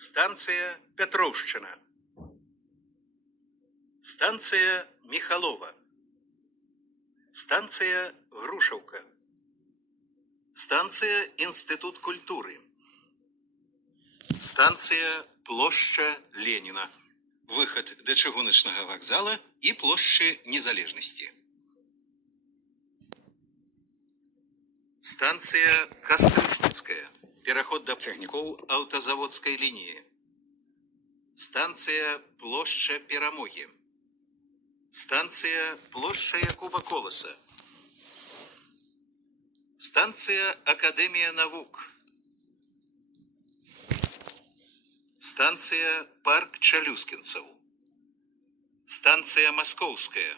Станция Петровщина. Станция Михалова. Станция Грушевка. Станция Институт культуры. Станция Площа Ленина. Выход до чыгуночного вокзала и площади Незалежности. Станция Кастрюшницкая. Переход до цягнікоў аўтазаводскай лініі. Станция Площа Перамогі. Станция Площа Якуба Коласа. Станция Академия наук. Станция Парк Чалюскінцаў. Станция Московская.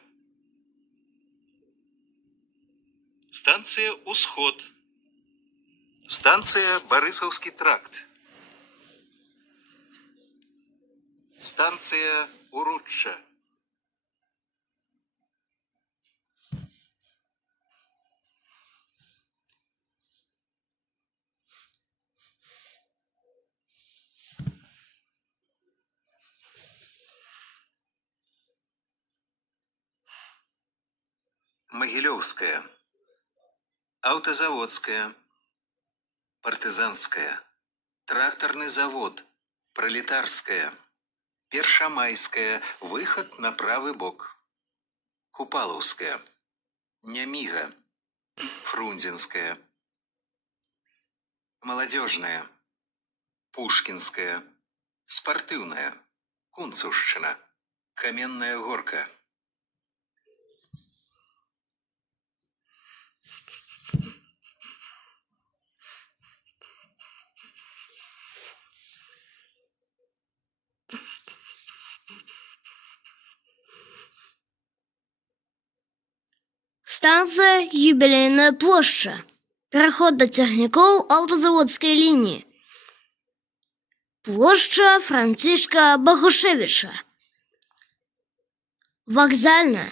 Станция Усход. Станция Борисовский тракт. Станция Уручча. Могилевская. Автозаводская. Партизанская. Тракторный завод. Пролетарская. Першамайская. Выход на правый бок. Купаловская. Нямига. Фрунзенская. Молодежная. Пушкинская. Спортивная. Кунцевщина. Каменная горка. Станция Юбилейная площа. Переход до цягнікоў аўтазаводскай лініі. Площа Францішка Багушевича. Вокзальная.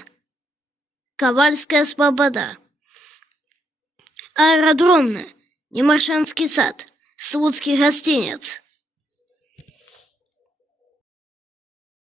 Ковальская слобода. Аэродромная. Немаршанский сад. Слуцкий гостиниц.